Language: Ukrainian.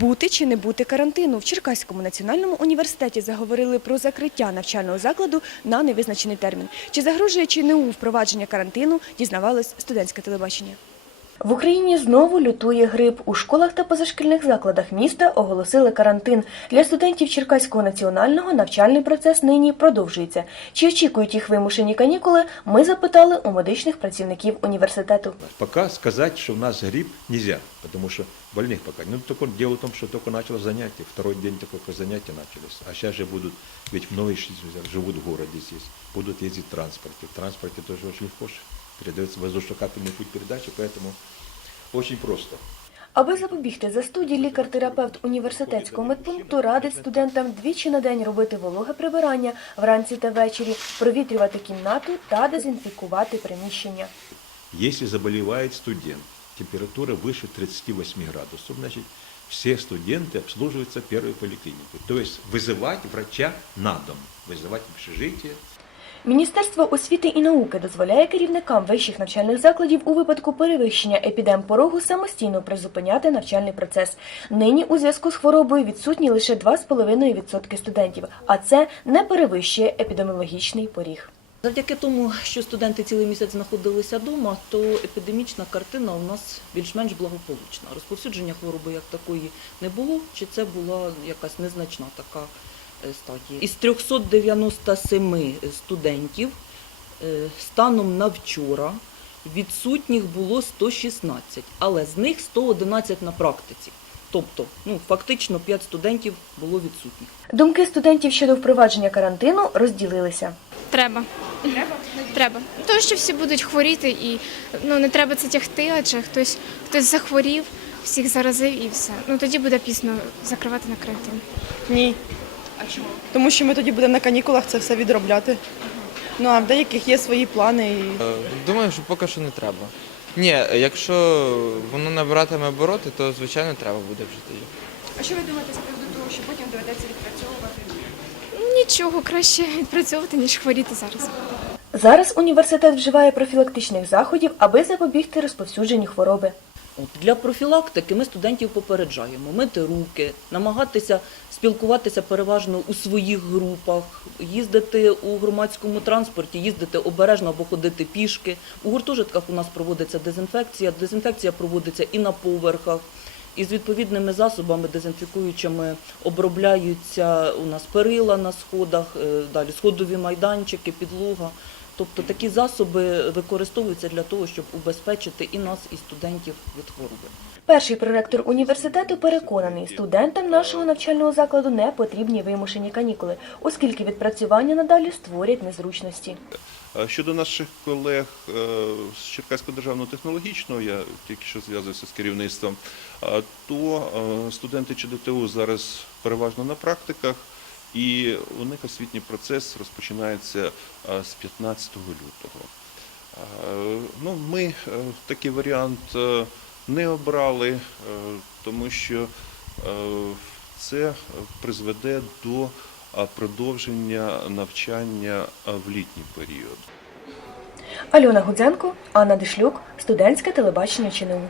Бути чи не бути карантину в Черкаському національному університеті заговорили про закриття навчального закладу на невизначений термін. Чи загрожує ЧНУ впровадження карантину, дізнавалось студентське телебачення. В Україні знову лютує грип. У школах та позашкільних закладах міста оголосили карантин. Для студентів Черкаського національного навчальний процес нині продовжується. Чи очікують їх вимушені канікули? Ми запитали у медичних працівників університету. Пока сказать, что у нас грипп нельзя, потому что больных пока. Ну, только дело в том, что только начало занятие, второй день только занятия начались. А сейчас же будут, ведь многие ж живут в городе здесь, будут ездить в транспорте. В транспорте тоже очень легко ж передается воздушно-капельный путь передачи, поэтому очень просто. Аби запобігти застуді, лікар-терапевт університетського медпункту радить студентам двічі на день робити вологе прибирання вранці та ввечері, провітрювати кімнату та дезінфікувати приміщення. Если заболевает студент, температура выше 38 градусов, значит, все студенты обслуживаются первой поликлиникой. То есть вызывать врача на дом, вызывать в общежитие, Міністерство освіти і науки дозволяє керівникам вищих навчальних закладів у випадку перевищення епідемпорогу самостійно призупиняти навчальний процес. Нині у зв'язку з хворобою відсутні лише 2,5% студентів, а це не перевищує епідеміологічний поріг. Завдяки тому, що студенти цілий місяць знаходилися вдома, то епідемічна картина у нас більш-менш благополучна. Розповсюдження хвороби як такої не було, чи це була якась незначна така е. Із 397 студентів е, станом на вчора відсутніх було 116, але з них 111 на практиці. Тобто, ну фактично 5 студентів було відсутніх. Думки студентів щодо впровадження карантину розділилися. Треба. Треба? Треба. Тому що всі будуть хворіти і ну, не треба це тягти, адже хтось, хтось захворів, всіх заразив і все. Ну тоді буде пізно закривати на карантин. Ні. А чому? Тому що ми тоді будемо на канікулах це все відробляти. Ну а в деяких є свої плани. І... Е, Думаю, що поки що не треба. Ні, якщо воно набиратиме обороти, то звичайно треба буде вже тоді. А що ви думаєте з приводу того, що потім доведеться відпрацьовувати? Нічого краще відпрацьовувати, ніж хворіти зараз. Зараз університет вживає профілактичних заходів, аби запобігти розповсюдженню хвороби. Для профілактики ми студентів попереджаємо мити руки, намагатися спілкуватися переважно у своїх групах, їздити у громадському транспорті, їздити обережно або ходити пішки. У гуртожитках у нас проводиться дезінфекція. Дезінфекція проводиться і на поверхах. І з відповідними засобами дезінфікуючими обробляються у нас перила на сходах, е, далі сходові майданчики, підлога. Тобто такі засоби використовуються для того, щоб убезпечити і нас, і студентів від хвороби. Перший проректор університету переконаний, студентам нашого навчального закладу не потрібні вимушені канікули, оскільки відпрацювання надалі створять незручності. Щодо наших колег е, з Черкаського державного технологічного, я тільки що зв'язуюся з керівництвом, то е, студенти ЧДТУ зараз переважно на практиках, і у них освітній процес розпочинається е, з 15 лютого. Е, Ну, ми е, такий варіант не обрали, тому що це призведе до продовження навчання в літній період. Альона Гудзенко, Анна Дишлюк, студентське телебачення ЧНУ.